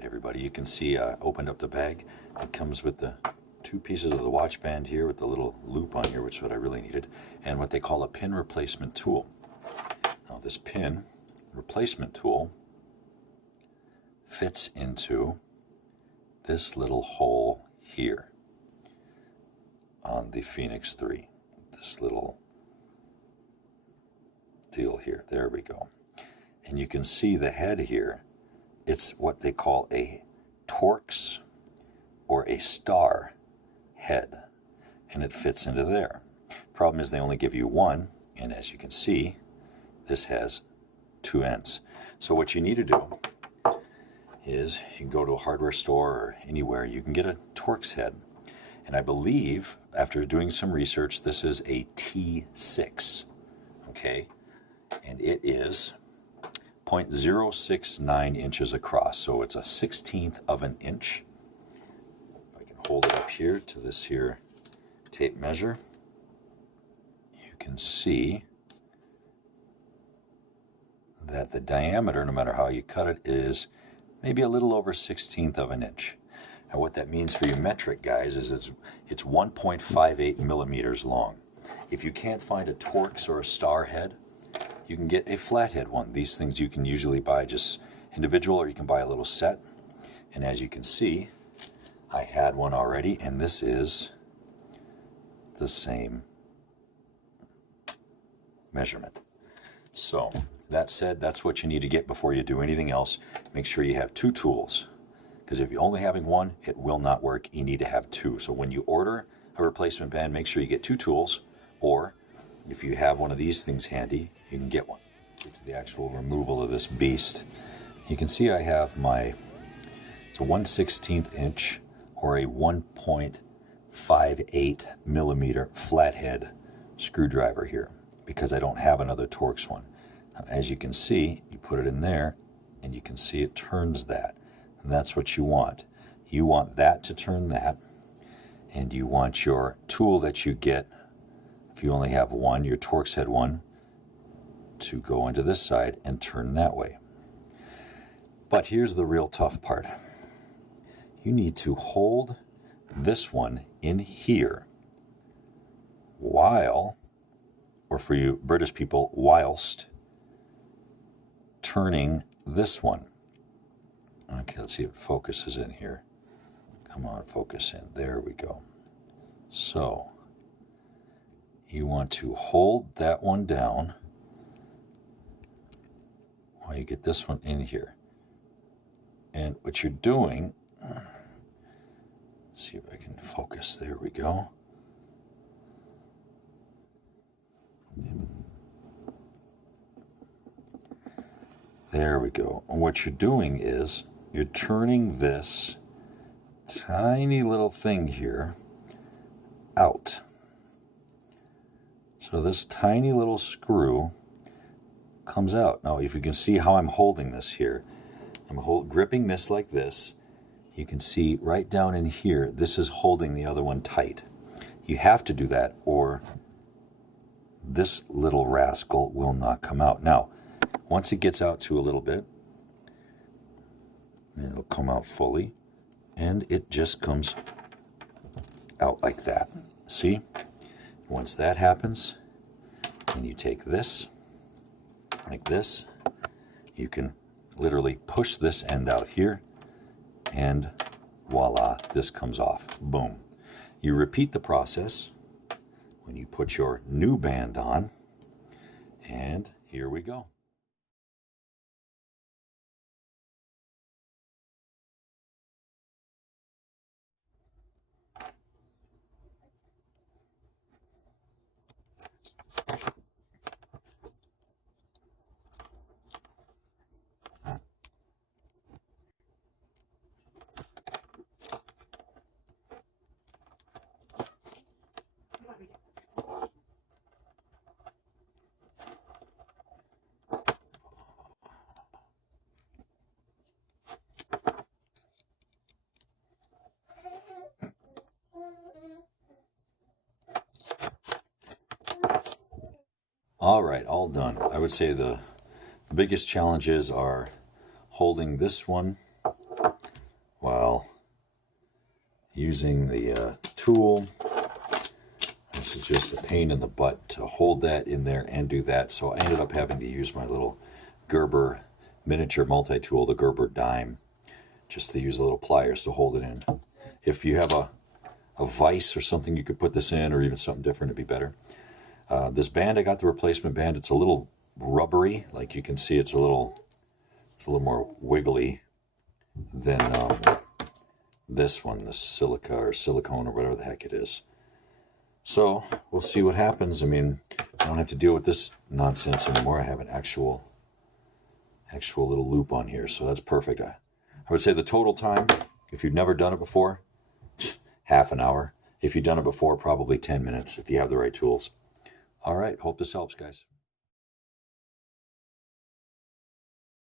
Alright everybody, you can see I opened up the bag. It comes with the two pieces of the watch band here with the little loop on here, which is what I really needed, and what they call a pin replacement tool. Now this pin replacement tool fits into this little hole here on the Fenix 3. This little deal here. There we go. And you can see the head here. It's what they call a Torx or a star head, and it fits into there. Problem is they only give you one, and as you can see, this has two ends. So what you need to do is you can go to a hardware store or anywhere, you can get a Torx head. And I believe, after doing some research, this is a T6, okay? And it is 0.069 inches across, so it's a 1/16 of an inch. If I can hold it up here to this here tape measure, you can see that the diameter, no matter how you cut it, is maybe a little over 1/16 of an inch. And what that means for you metric guys is it's 1.58 millimeters long. If you can't find a Torx or a star head, you can get a flathead one. These things you can usually buy just individual, or you can buy a little set. And as you can see, I had one already, and this is the same measurement. So that said, that's what you need to get before you do anything else. Make sure you have two tools, because if you're only having one, it will not work. You need to have two. So when you order a replacement band, make sure you get two tools, or if you have one of these things handy, you can get one. Get to the actual removal of this beast. You can see I have it's a 1/16 inch or a 1.58 millimeter flathead screwdriver here, because I don't have another Torx one. Now, as you can see, you put it in there, and you can see it turns that. And that's what you want. You want that to turn that, and you want your tool that you get, if you only have one, your Torx head one, to go into this side and turn that way. But here's the real tough part. You need to hold this one in here while, or for you British people, whilst turning this one. Okay, let's see if it focuses in here. Come on, focus in. There we go. So you want to hold that one down while you get this one in here. And what you're doing, see if I can focus. There we go. There we go. And what you're doing is you're turning this tiny little thing here out. So this tiny little screw comes out. Now, if you can see how I'm holding this here, I'm gripping this like this. You can see right down in here, this is holding the other one tight. You have to do that, or this little rascal will not come out. Now, once it gets out to a little bit, it'll come out fully, and it just comes out like that. See? Once that happens, and you take this, like this, you can literally push this end out here, and voila, this comes off. Boom. You repeat the process when you put your new band on, and here we go. All right, all done. I would say the biggest challenges are holding this one while using the tool. This is just a pain in the butt to hold that in there and do that, so I ended up having to use my little Gerber miniature multi-tool, the Gerber dime, just to use the little pliers to hold it in. If you have a vise or something you could put this in, or even something different, it'd be better. This band, I got the replacement band. It's a little rubbery, like you can see. It's a little more wiggly than this one, the silica or silicone or whatever the heck it is. So we'll see what happens. I mean, I don't have to deal with this nonsense anymore. I have an actual little loop on here, so that's perfect. I would say the total time, if you've never done it before, half an hour. If you've done it before, probably 10 minutes if you have the right tools. All right, hope this helps, guys.